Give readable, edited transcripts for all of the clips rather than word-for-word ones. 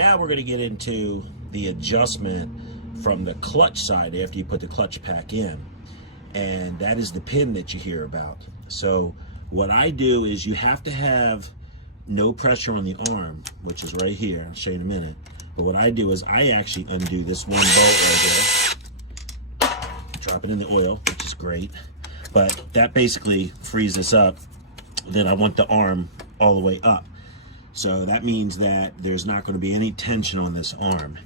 now we're going to get into the adjustment from the clutch side after you put the clutch pack in. And that is the pin that you hear about. So what I do is you have to have no pressure on the arm, which is right here. I'll show you in a minute. But what I do is I actually undo this one bolt right here, drop it in the oil, which is great. But that basically frees this up. Then I want the arm all the way up. So that means that there's not going to be any tension on this arm.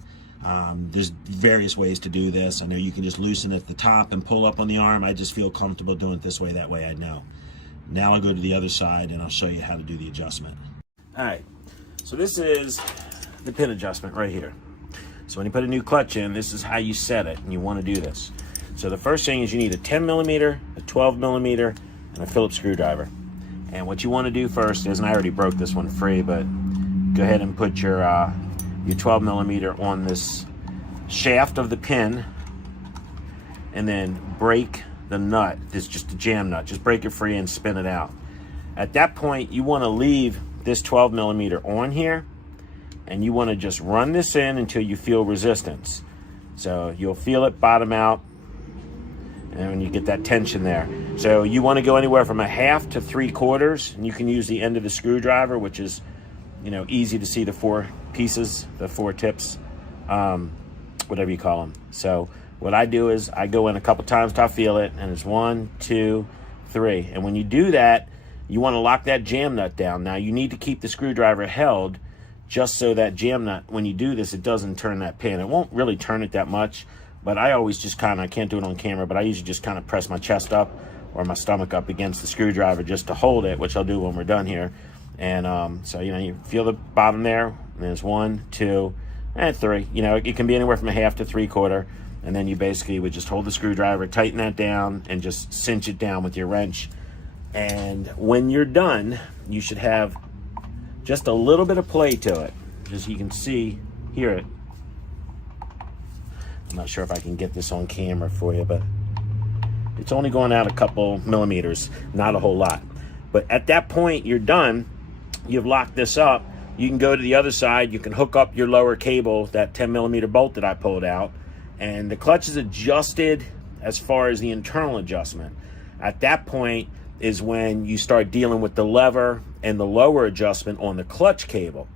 There's various ways to do this. I know you can just loosen at the top and pull up on the arm. I just feel comfortable doing it this way. That way I know. Now I'll go to the other side and I'll show you how to do the adjustment. All right, so this is the pin adjustment right here. So when you put a new clutch in, this is how you set it, and you want to do this. So the first thing is you need a 10 millimeter, a 12 millimeter, and a Phillips screwdriver. And what you want to do first is, and I already broke this one free, but go ahead and put your 12 millimeter on this shaft of the pin, and then break the nut. This is just a jam nut. Just break it free and spin it out. At that point, you want to leave this 12 millimeter on here, and you want to just run this in until you feel resistance. So you'll feel it bottom out, and when you get that tension there. So you want to go anywhere from 1/2 to 3/4, and you can use the end of the screwdriver, which is, you know, easy to see the 4 pieces, the 4 tips, whatever you call them. So what I do is I go in a couple times till I feel it, and it's 1, 2, 3. And when you do that, you want to lock that jam nut down. Now you need to keep the screwdriver held just so that jam nut, when you do this, it doesn't turn that pin. It won't really turn it that much, but I always just kind of, I can't do it on camera, but I usually just kind of press my chest up or my stomach up against the screwdriver just to hold it, which I'll do when we're done here. And so, you know, you feel the bottom there, and there's 1, 2, and 3. You know, it can be anywhere from 1/2 to 3/4. And then you basically would just hold the screwdriver, tighten that down, and just cinch it down with your wrench. And when you're done, you should have just a little bit of play to it. As you can see, hear it. I'm not sure if I can get this on camera for you, but it's only going out a couple millimeters, not a whole lot. But at that point, you're done. You've locked this up. You can go to the other side. You can hook up your lower cable, that 10 millimeter bolt that I pulled out. And the clutch is adjusted as far as the internal adjustment. At that point is when you start dealing with the lever and the lower adjustment on the clutch cable.